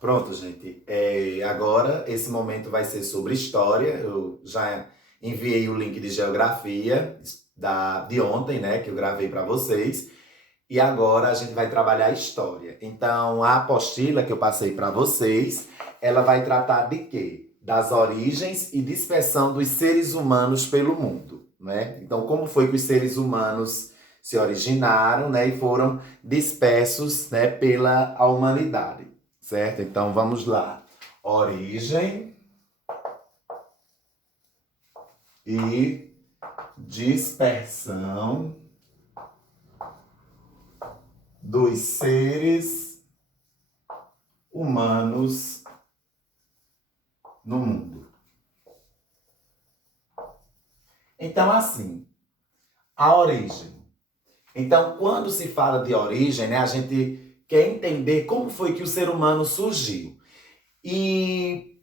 Pronto, gente. Agora esse momento vai ser sobre história. Eu já enviei o link de geografia de ontem, né, que eu gravei para vocês. E agora a gente vai trabalhar a história. Então, a apostila que eu passei para vocês, ela vai tratar de quê? Das origens e dispersão dos seres humanos pelo mundo, né? Então, como foi que os seres humanos se originaram, né, e foram dispersos, né, pela a humanidade, certo? Então, vamos lá. Origem e dispersão dos seres humanos no mundo. Então, assim, a origem. Então, quando se fala de origem, né, a gente quer entender como foi que o ser humano surgiu. E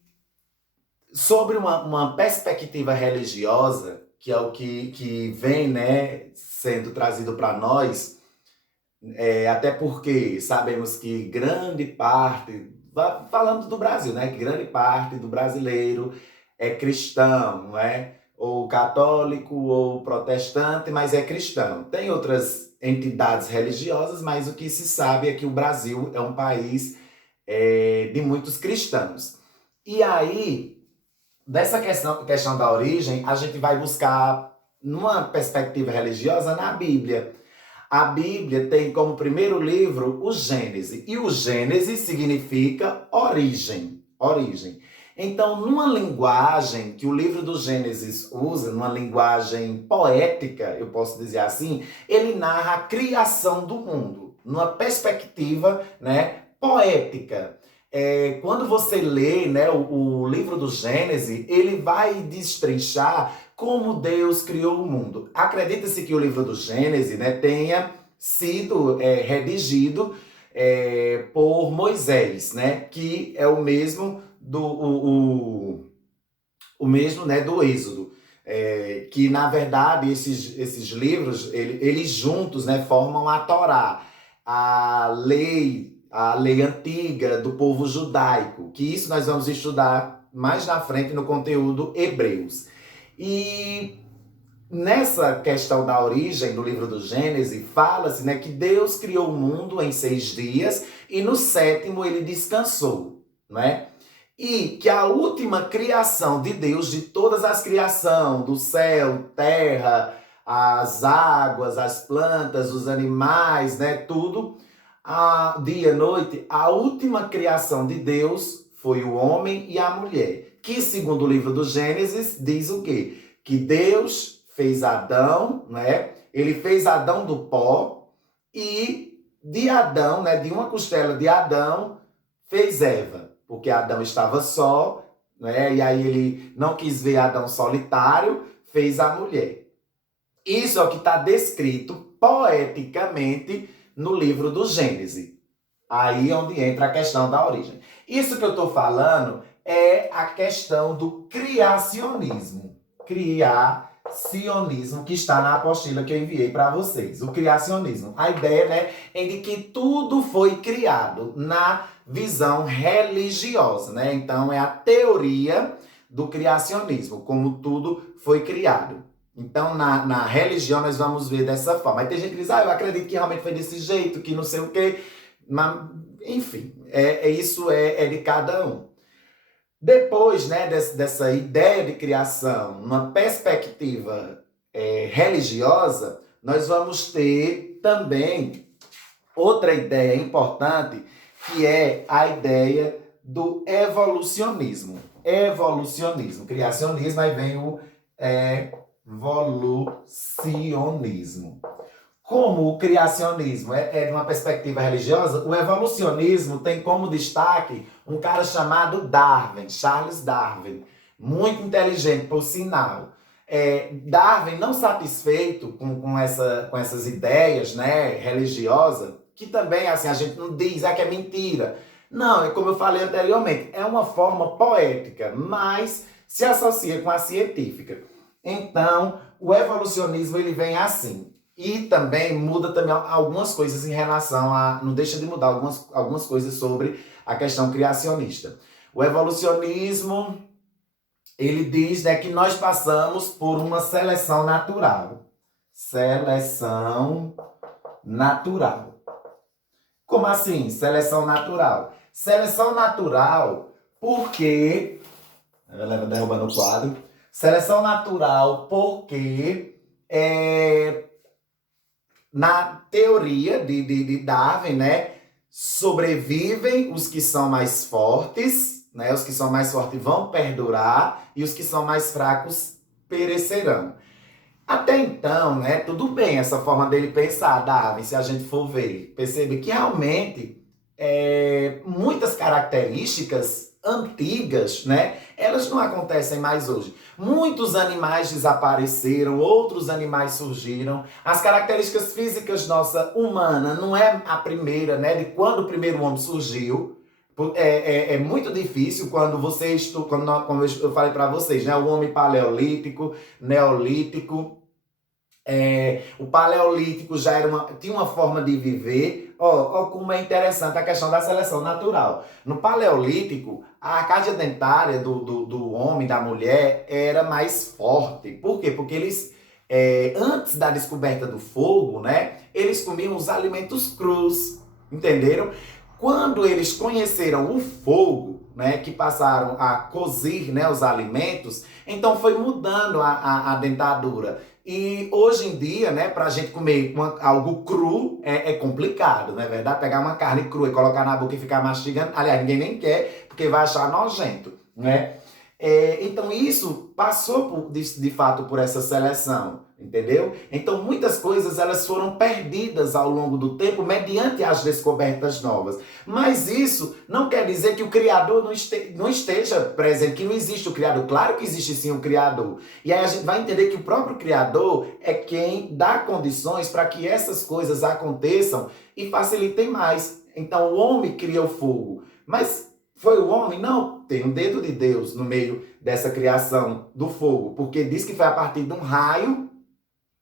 sobre uma perspectiva religiosa, que é o que vem, né, sendo trazido para nós, até porque sabemos que grande parte, falando do Brasil, né, que grande parte do brasileiro é cristão, não é? Ou católico ou protestante, mas é cristão. Tem outras entidades religiosas, mas o que se sabe é que o Brasil é um país de muitos cristãos. E aí, dessa questão da origem, a gente vai buscar, numa perspectiva religiosa, na Bíblia. A Bíblia tem como primeiro livro o Gênesis, e o Gênesis significa origem, origem. Então, numa linguagem que o livro do Gênesis usa, numa linguagem poética, eu posso dizer assim, ele narra a criação do mundo, numa perspectiva, né, poética. Quando você lê, né, o livro do Gênesis, ele vai destrinchar como Deus criou o mundo. Acredita-se que o livro do Gênesis, né, tenha sido redigido por Moisés, né, que é o mesmo o mesmo, né, do Êxodo. Que na verdade esses livros eles juntos, né, formam a Torá, a lei antiga do povo judaico, que isso nós vamos estudar mais na frente no conteúdo Hebreus. E nessa questão da origem, no livro do Gênesis, fala-se, né, que Deus criou o mundo em 6 dias e no sétimo ele descansou, não é? E que a última criação de Deus, de todas as criações, do céu, terra, as águas, as plantas, os animais, né, tudo, dia e noite, a última criação de Deus foi o homem e a mulher, que segundo o livro do Gênesis diz o quê? Que Deus fez Adão, né? Ele fez Adão do pó e de Adão, né, de uma costela de Adão, fez Eva, porque Adão estava só, né? E aí ele não quis ver Adão solitário, fez a mulher. Isso é o que está descrito poeticamente no livro do Gênesis. Aí é onde entra a questão da origem. Isso que eu estou falando é a questão do criacionismo. Criacionismo, que está na apostila que eu enviei para vocês. O criacionismo. A ideia, né, é de que tudo foi criado na visão religiosa, né? Então é a teoria do criacionismo, como tudo foi criado. Então, na religião, nós vamos ver dessa forma. Aí tem gente que diz, eu acredito que realmente foi desse jeito, que não sei o quê. Mas, enfim, isso é de cada um. Depois, né, dessa ideia de criação, uma perspectiva religiosa, nós vamos ter também outra ideia importante, que é a ideia do evolucionismo. Evolucionismo. Criacionismo, aí vem o evolucionismo. Como o criacionismo é de uma perspectiva religiosa, o evolucionismo tem como destaque um cara chamado Darwin, Charles Darwin, muito inteligente, por sinal. Darwin, não satisfeito com essas ideias, né, religiosas, que também assim, a gente não diz que é mentira. Não, é como eu falei anteriormente, é uma forma poética, mas se associa com a científica. Então, o evolucionismo ele vem assim. E também muda também algumas coisas em relação a... Não deixa de mudar algumas coisas sobre a questão criacionista. O evolucionismo, ele diz, né, que nós passamos por uma seleção natural. Seleção natural. Como assim, seleção natural? Seleção natural porque... Ela vai derrubando o quadro. Seleção natural porque... na teoria de Darwin, né, sobrevivem os que são mais fortes, né, os que são mais fortes vão perdurar e os que são mais fracos perecerão. Até então, né, tudo bem essa forma dele pensar, Darwin, se a gente for ver, percebe que realmente muitas características antigas, né, elas não acontecem mais hoje. Muitos animais desapareceram, outros animais surgiram. As características físicas nossa humana não é a primeira, né, de quando o primeiro homem surgiu. É muito difícil quando vocês, como eu falei para vocês, né, o homem paleolítico, neolítico, o paleolítico já tinha uma forma de viver. Ó, como é interessante a questão da seleção natural. No paleolítico, a arcádia dentária do homem, da mulher, era mais forte. Por quê? Porque eles, antes da descoberta do fogo, né, eles comiam os alimentos crus, entenderam? Quando eles conheceram o fogo, né, que passaram a cozir, né, os alimentos, então foi mudando a dentadura. E hoje em dia, né, pra gente comer algo cru é complicado, não é verdade? Pegar uma carne crua e colocar na boca e ficar mastigando, aliás, ninguém nem quer, porque vai achar nojento, né? Então isso passou de fato por essa seleção, entendeu? Então muitas coisas elas foram perdidas ao longo do tempo mediante as descobertas novas. Mas isso não quer dizer que o Criador não esteja presente, que não existe o Criador. Claro que existe sim o Criador. E aí a gente vai entender que o próprio Criador é quem dá condições para que essas coisas aconteçam e facilitem mais. Então o homem cria o fogo, mas foi o homem? Não, tem um dedo de Deus no meio dessa criação do fogo, porque diz que foi a partir de um raio,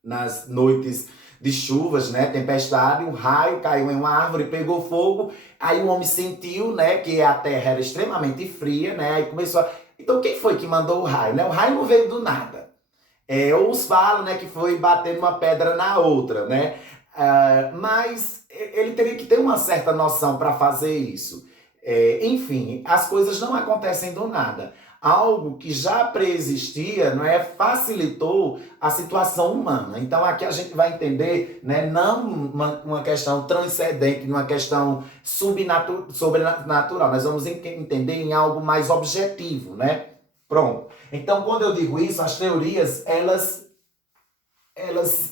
nas noites de chuvas, né, tempestade, um raio caiu em uma árvore, pegou fogo, aí o homem sentiu, né, que a terra era extremamente fria, né, aí começou a... Então quem foi que mandou o raio, né? O raio não veio do nada. Uns falam, né, que foi bater uma pedra na outra, né, mas ele teria que ter uma certa noção para fazer isso. Enfim, as coisas não acontecem do nada. Algo que já preexistia, não é, facilitou a situação humana. Então aqui a gente vai entender, né, não uma questão transcendente, uma questão sobrenatural. Nós vamos entender em algo mais objetivo, né? Pronto. Então quando eu digo isso, as teorias, elas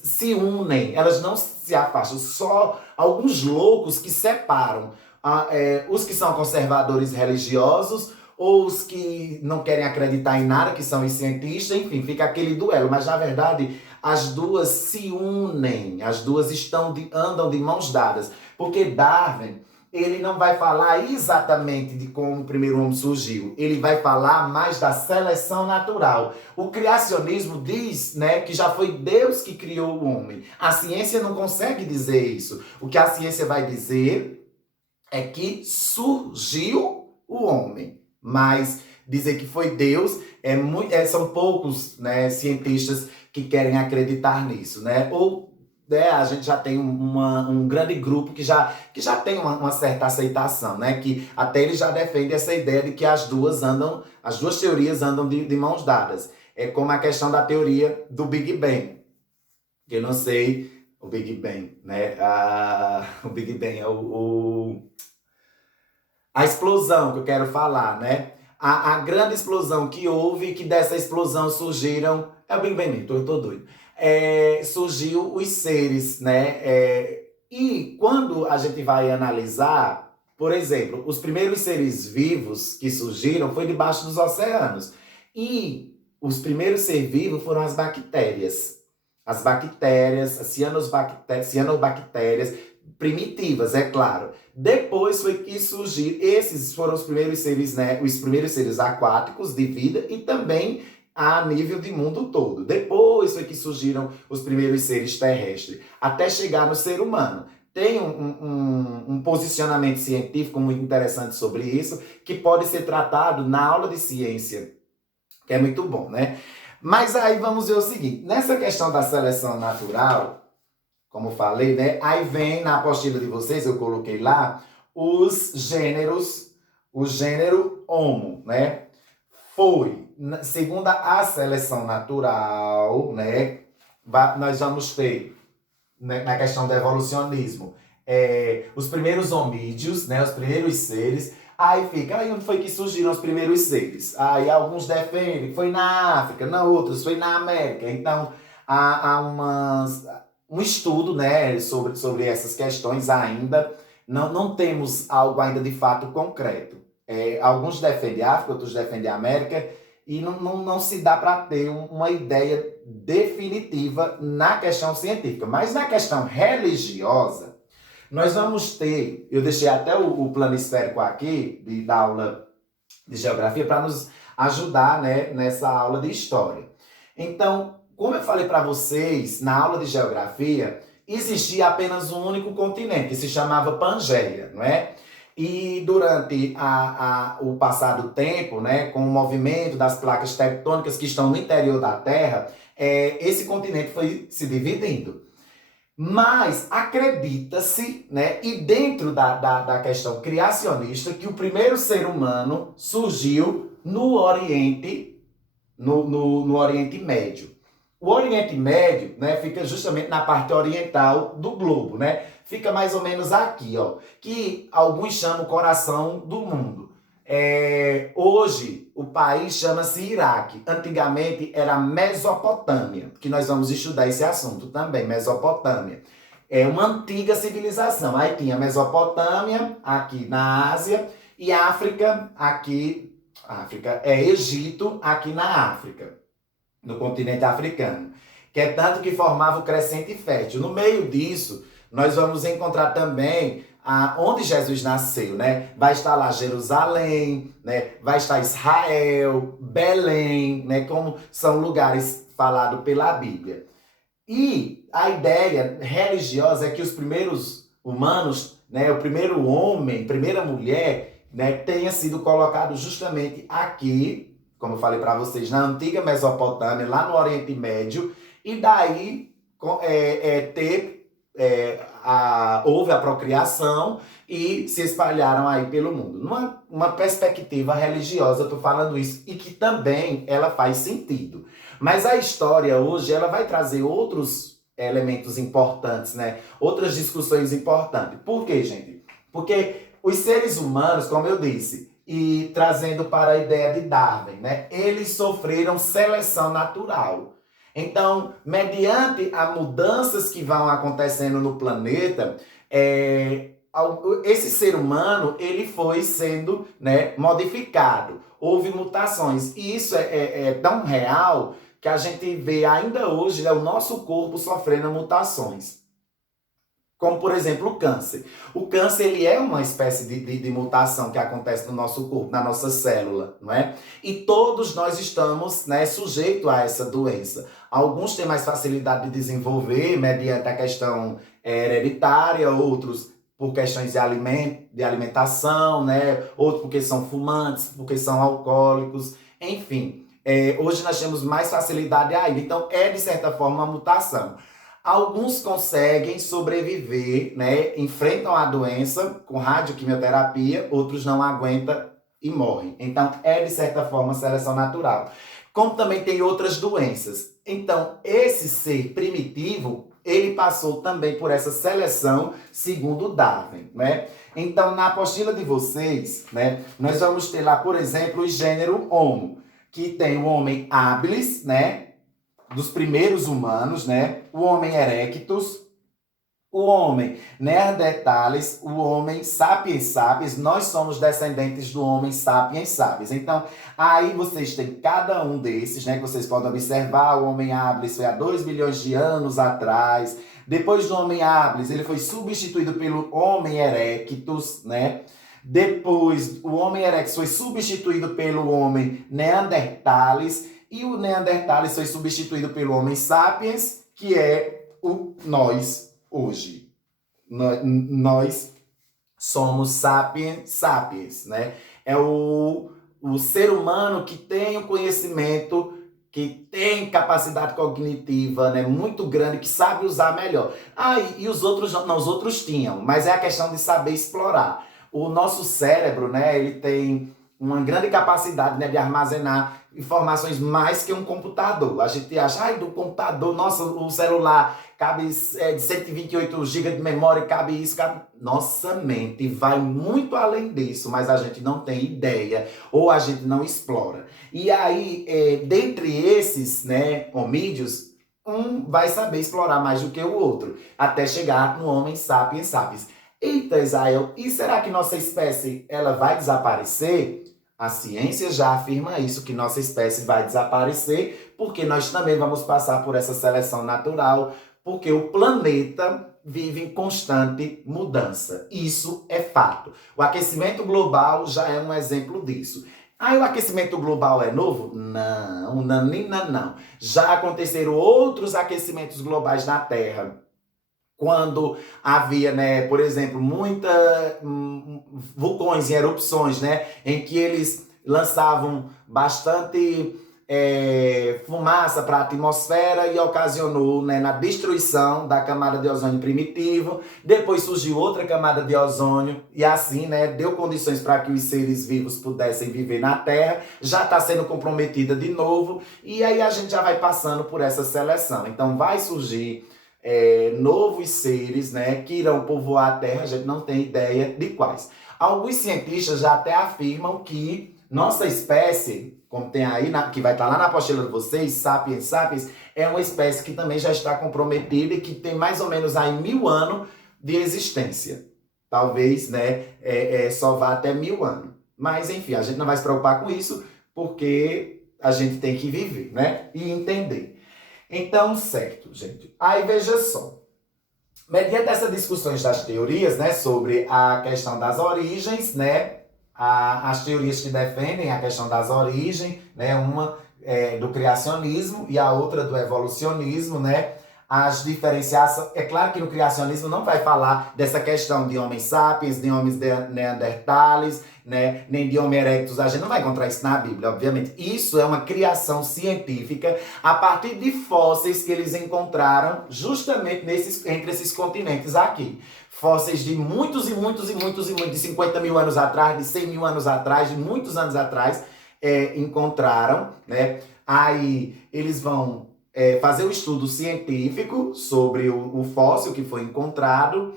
se unem, elas não se afastam. Só alguns loucos que separam os que são conservadores religiosos ou os que não querem acreditar em nada, que são os cientistas, enfim, fica aquele duelo. Mas, na verdade, as duas se unem, as duas andam de mãos dadas. Porque Darwin, ele não vai falar exatamente de como o primeiro homem surgiu. Ele vai falar mais da seleção natural. O criacionismo diz, né, que já foi Deus que criou o homem. A ciência não consegue dizer isso. O que a ciência vai dizer é que surgiu o homem. Mas dizer que foi Deus, são poucos, né, cientistas que querem acreditar nisso, né? Ou a gente já tem um grande grupo que já tem uma certa aceitação, né? Que até ele já defende essa ideia de que as duas teorias andam de mãos dadas. É como a questão da teoria do Big Bang. Que eu não sei, o Big Bang, né? O Big Bang é a explosão que eu quero falar, né? A grande explosão que houve, que dessa explosão surgiram... É o Big Bang, eu tô doido. Surgiu os seres, né? E quando a gente vai analisar, por exemplo, os primeiros seres vivos que surgiram foi debaixo dos oceanos. E os primeiros seres vivos foram as bactérias. As bactérias, as cianobactérias primitivas, é claro. Depois foi que surgiram, esses foram os primeiros seres, né? Os primeiros seres aquáticos de vida e também a nível de mundo todo. Depois foi que surgiram os primeiros seres terrestres, até chegar no ser humano. Tem um posicionamento científico muito interessante sobre isso, que pode ser tratado na aula de ciência, que é muito bom, né? Mas aí vamos ver o seguinte, nessa questão da seleção natural, como falei, né? Aí vem na apostila de vocês, eu coloquei lá, os gêneros, o gênero Homo, né? Foi, segundo a seleção natural, né? Nós vamos ter, né, na questão do evolucionismo, os primeiros homídeos, né? Os primeiros seres. Aí fica, aí onde foi que surgiram os primeiros seres? Aí alguns defendem que foi na África, não, outros foi na América. Então, há um estudo, né, sobre essas questões ainda. Não temos algo ainda de fato concreto. Alguns defendem a África, outros defendem a América, e não se dá para ter uma ideia definitiva na questão científica. Mas na questão religiosa, nós vamos ter, eu deixei até o planisférico aqui, da aula de geografia, para nos ajudar, né, nessa aula de história. Então, como eu falei para vocês, na aula de geografia, existia apenas um único continente, que se chamava Pangeia, não é? E durante o passado tempo, né, com o movimento das placas tectônicas que estão no interior da Terra, esse continente foi se dividindo. Mas acredita-se, né, e dentro da questão criacionista, que o primeiro ser humano surgiu no Oriente, no Oriente Médio. O Oriente Médio, né, fica justamente na parte oriental do globo, né? Fica mais ou menos aqui, ó, que alguns chamam o coração do mundo. Hoje, o país chama-se Iraque. Antigamente era Mesopotâmia, que nós vamos estudar esse assunto também, Mesopotâmia. É uma antiga civilização. Aí tinha Mesopotâmia, aqui na Ásia, e África, aqui, Egito, aqui na África, no continente africano, que é tanto que formava o crescente fértil. No meio disso, nós vamos encontrar também onde Jesus nasceu, né? Vai estar lá Jerusalém, né? Vai estar Israel, Belém, né? Como são lugares falados pela Bíblia. E a ideia religiosa é que os primeiros humanos, né? O primeiro homem, primeira mulher, né? Tenha sido colocado justamente aqui, como eu falei para vocês, na antiga Mesopotâmia, lá no Oriente Médio, e daí houve a procriação e se espalharam aí pelo mundo. Numa perspectiva religiosa, eu tô falando isso, e que também ela faz sentido. Mas a história hoje, ela vai trazer outros elementos importantes, né? Outras discussões importantes. Por quê, gente? Porque os seres humanos, como eu disse, e trazendo para a ideia de Darwin, né? Eles sofreram seleção natural. Então, mediante as mudanças que vão acontecendo no planeta, esse ser humano ele foi sendo, né, modificado. Houve mutações. E isso é tão real que a gente vê ainda hoje, né, o nosso corpo sofrendo mutações. Como, por exemplo, o câncer. O câncer ele é uma espécie de mutação que acontece no nosso corpo, na nossa célula, não é? E todos nós estamos, né, sujeitos a essa doença. Alguns têm mais facilidade de desenvolver mediante a questão hereditária, outros por questões de alimentação, né? Outros porque são fumantes, porque são alcoólicos, enfim. Hoje nós temos mais facilidade ainda. Então, de certa forma, uma mutação. Alguns conseguem sobreviver, né? Enfrentam a doença com radioquimioterapia, outros não aguentam e morrem. Então, de certa forma, seleção natural. Como também tem outras doenças. Então, esse ser primitivo, ele passou também por essa seleção, segundo Darwin, né? Então, na apostila de vocês, né, nós vamos ter lá, por exemplo, o gênero Homo, que tem o homem habilis, né? Dos primeiros humanos, né? O homem erectus, o homem neanderthalis, o homem sapiens sapiens. Nós somos descendentes do homem sapiens sapiens. Então, aí vocês têm cada um desses, né? Que vocês podem observar. O homem habilis foi há 2 milhões de anos atrás. Depois do homem habilis, ele foi substituído pelo homem erectus, né? Depois, o homem erectus foi substituído pelo homem neanderthalis. e o Neanderthales foi substituído pelo Homo sapiens, que é o nós hoje. Nós somos sapiens sapiens, né? É o ser humano que tem o conhecimento, que tem capacidade cognitiva, né, muito grande, que sabe usar melhor. E os outros não, os outros tinham, mas é a questão de saber explorar. O nosso cérebro, né, ele tem uma grande capacidade, né, de armazenar informações mais que um computador. A gente acha, do computador, nossa, o celular cabe de 128 GB de memória, cabe isso, cabe... Nossa mente vai muito além disso, mas a gente não tem ideia ou a gente não explora. E aí, dentre esses, né, homídeos, um vai saber explorar mais do que o outro, até chegar no Homem sapiens sapiens. Eita, Israel, e será que nossa espécie ela vai desaparecer? A ciência já afirma isso, que nossa espécie vai desaparecer, porque nós também vamos passar por essa seleção natural, porque o planeta vive em constante mudança. Isso é fato. O aquecimento global já é um exemplo disso. O aquecimento global é novo? Não, nanina, não. Já aconteceram outros aquecimentos globais na Terra. Quando havia, né, por exemplo, vulcões em erupções, né, em que eles lançavam bastante fumaça para a atmosfera e ocasionou, né, na destruição da camada de ozônio primitivo. Depois surgiu outra camada de ozônio e assim, né, deu condições para que os seres vivos pudessem viver na Terra. Já está sendo comprometida de novo e aí a gente já vai passando por essa seleção. Então vai surgir novos seres, né, que irão povoar a Terra, a gente não tem ideia de quais. Alguns cientistas já até afirmam que nossa espécie, como tem aí, que vai estar lá na apostila de vocês, Sapiens sapiens, é uma espécie que também já está comprometida e que tem mais ou menos aí 1000 anos de existência. Talvez, né, só vá até 1000 anos. Mas, enfim, a gente não vai se preocupar com isso, porque a gente tem que viver, né, e entender. Então, certo, gente. Aí, veja só. Mediante essas discussões das teorias, né, sobre a questão das origens, né, as teorias que defendem a questão das origens, né, uma do criacionismo e a outra do evolucionismo, né, as diferenciações. É claro que no criacionismo não vai falar dessa questão de homens sapiens, de homens neandertales, né, nem de Homo erectus. A gente não vai encontrar isso na Bíblia, obviamente. Isso é uma criação científica a partir de fósseis que eles encontraram justamente entre esses continentes aqui. Fósseis de muitos, de 50 mil anos atrás, de 100 mil anos atrás, de muitos anos atrás, encontraram, né? Aí eles vão fazer um estudo científico sobre o fóssil que foi encontrado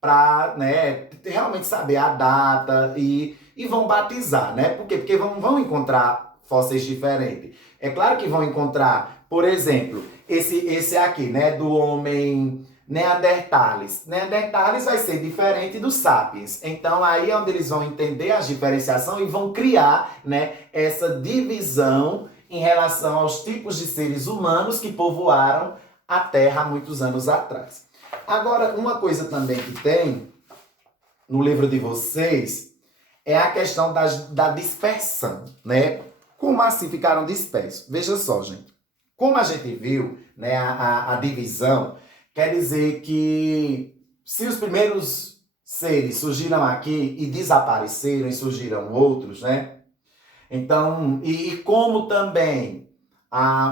para, né, realmente saber a data e vão batizar, né? Por quê? Porque vão encontrar fósseis diferentes. É claro que vão encontrar, por exemplo, esse aqui, né, do homem Neanderthales. Neanderthales vai ser diferente dos sapiens. Então aí é onde eles vão entender a diferenciação e vão criar, né, essa divisão em relação aos tipos de seres humanos que povoaram a Terra há muitos anos atrás. Agora, uma coisa também que tem no livro de vocês é a questão da dispersão, né? Como assim ficaram dispersos? Veja só, gente. Como a gente viu, né, a divisão, quer dizer que se os primeiros seres surgiram aqui e desapareceram e surgiram outros, né? Então, e como também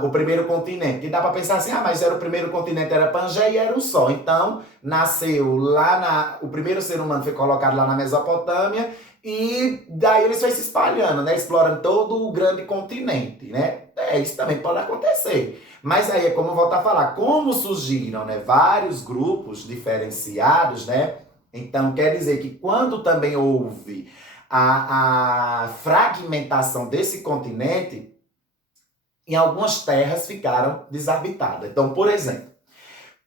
o primeiro continente, que dá para pensar assim, mas o primeiro continente era Pangeia e era um só. Então, nasceu lá, o primeiro ser humano foi colocado lá na Mesopotâmia e daí eles foi se espalhando, né, explorando todo o grande continente, né? Isso também pode acontecer. Mas aí é como eu volto a falar, como surgiram, né, vários grupos diferenciados, né? Então, quer dizer que quando também houve a fragmentação desse continente, em algumas terras ficaram desabitadas. Então, por exemplo,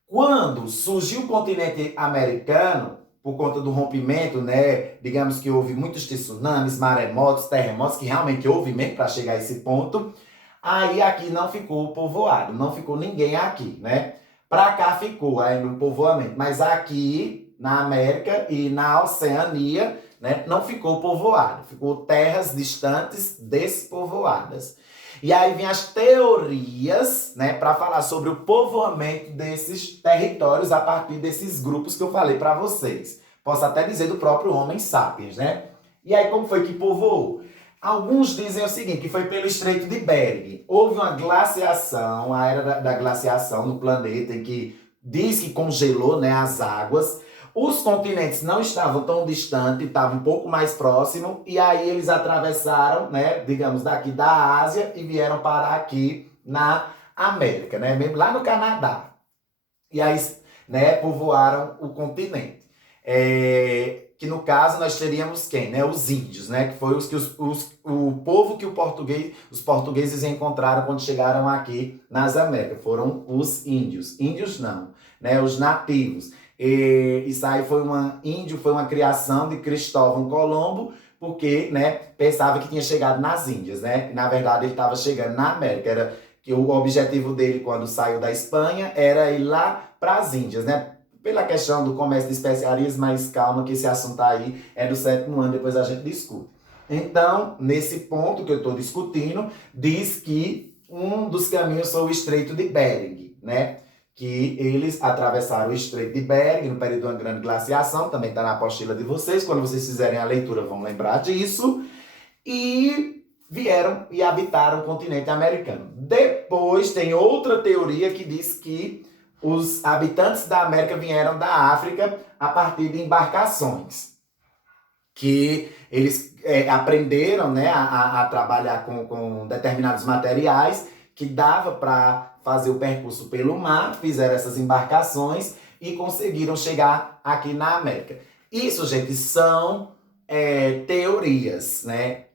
quando surgiu o continente americano, por conta do rompimento, né, digamos que houve muitos tsunamis, maremotos, terremotos, que realmente houve mesmo para chegar a esse ponto, aí aqui não ficou povoado, não ficou ninguém aqui, né? Para cá ficou ainda um povoamento, mas aqui na América e na Oceania, né, não ficou povoado, ficou terras distantes despovoadas. E aí vem as teorias, né, para falar sobre o povoamento desses territórios a partir desses grupos que eu falei para vocês. Posso até dizer do próprio Homo sapiens, né? E aí como foi que povoou? Alguns dizem o seguinte, que foi pelo Estreito de Bering. Houve uma glaciação, a era da glaciação no planeta, em que diz que congelou, né, as águas. Os continentes não estavam tão distantes, estavam um pouco mais próximos, e aí eles atravessaram, né, digamos, daqui da Ásia e vieram parar aqui na América, né, mesmo lá no Canadá. E aí, né, povoaram o continente. Que no caso nós teríamos quem? Né? Os índios, né? Que foi o povo que os portugueses encontraram quando chegaram aqui nas Américas. Foram os índios. Índios não, né? Os nativos. Isso aí foi uma criação de Cristóvão Colombo, porque, né, pensava que tinha chegado nas Índias, né? Na verdade, ele estava chegando na América. Era que o objetivo dele, quando saiu da Espanha, era ir lá para as Índias, né? Pela questão do comércio de especiarias, mas calma que esse assunto aí é do 7º ano, depois a gente discute. Então, nesse ponto que eu estou discutindo, diz que um dos caminhos foi o Estreito de Bering, né? Que eles atravessaram o Estreito de Bering no período de uma grande glaciação, também está na apostila de vocês, quando vocês fizerem a leitura vão lembrar disso, e vieram e habitaram o continente americano. Depois tem outra teoria que diz que os habitantes da América vieram da África a partir de embarcações, que eles aprenderam, né, a trabalhar com determinados materiais que dava para fazer o percurso pelo mar, fizeram essas embarcações e conseguiram chegar aqui na América. Isso, gente, são teorias, né?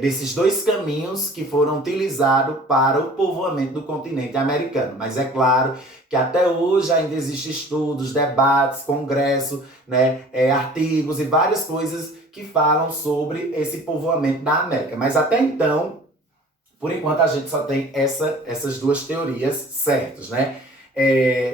Desses dois caminhos que foram utilizados para o povoamento do continente americano. Mas é claro que até hoje ainda existem estudos, debates, congressos, né, artigos e várias coisas que falam sobre esse povoamento da América. Mas até então, por enquanto, a gente só tem essas duas teorias certas, né?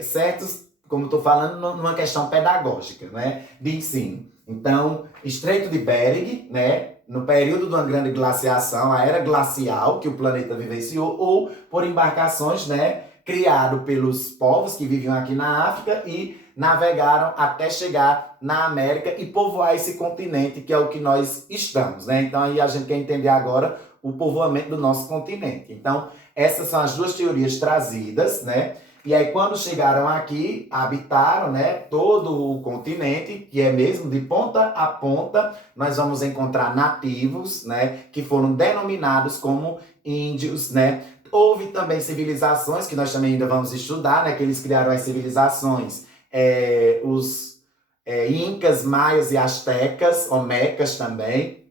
Certos, como estou falando, numa questão pedagógica, né, de ensino. Então, Estreito de Bering, né, no período de uma grande glaciação, a era glacial que o planeta vivenciou, ou por embarcações, né, criado pelos povos que viviam aqui na África e navegaram até chegar na América e povoar esse continente que é o que nós estamos, né? Então aí a gente quer entender agora o povoamento do nosso continente. Então essas são as duas teorias trazidas, né? E aí quando chegaram aqui, habitaram, né, todo o continente, que é mesmo de ponta a ponta, nós vamos encontrar nativos, né, que foram denominados como índios, né? Houve também civilizações, que nós também ainda vamos estudar, né, que eles criaram as civilizações, os incas, maias e astecas, olmecas também.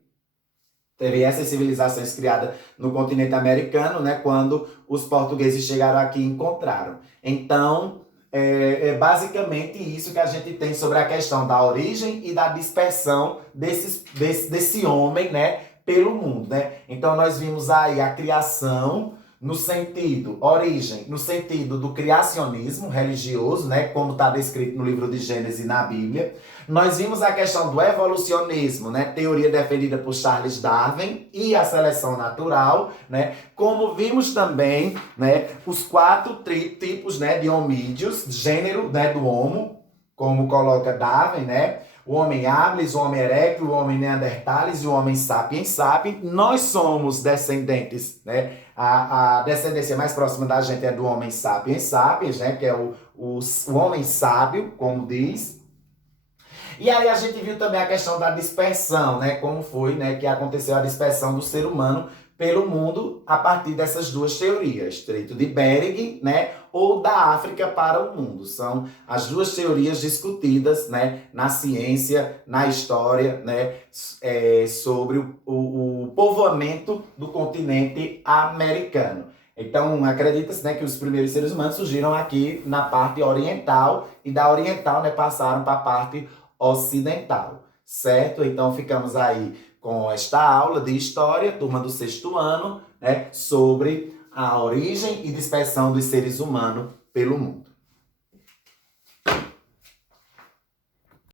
Teve essas civilizações criadas no continente americano, né, quando os portugueses chegaram aqui e encontraram. Então, é basicamente isso que a gente tem sobre a questão da origem e da dispersão desse homem, né, pelo mundo, né? Então, nós vimos aí a criação no sentido, origem, no sentido do criacionismo religioso, né, como está descrito no livro de Gênesis e na Bíblia. Nós vimos a questão do evolucionismo, né, teoria defendida por Charles Darwin e a seleção natural, né, como vimos também, né, os 4 tipos, né, de homídeos, gênero, né, do Homo, como coloca Darwin, né, o homem habilis, o homem erectus, o homem neanderthalis e o homem sapiens sapiens. Nós somos descendentes, né? A descendência mais próxima da gente é do homem sapiens sapiens, né? Que é o homem sábio, como diz. E aí a gente viu também a questão da dispersão, né? Como foi, né, que aconteceu a dispersão do ser humano pelo mundo a partir dessas duas teorias, Estreito de Bering, né, ou da África para o mundo. São as duas teorias discutidas, né, na ciência, na história, né, sobre o povoamento do continente americano. Então, acredita-se, né, que os primeiros seres humanos surgiram aqui na parte oriental e da oriental, né, passaram para a parte ocidental, certo? Então, ficamos aí com esta aula de História, turma do 6º ano, né, sobre a origem e dispersão dos seres humanos pelo mundo.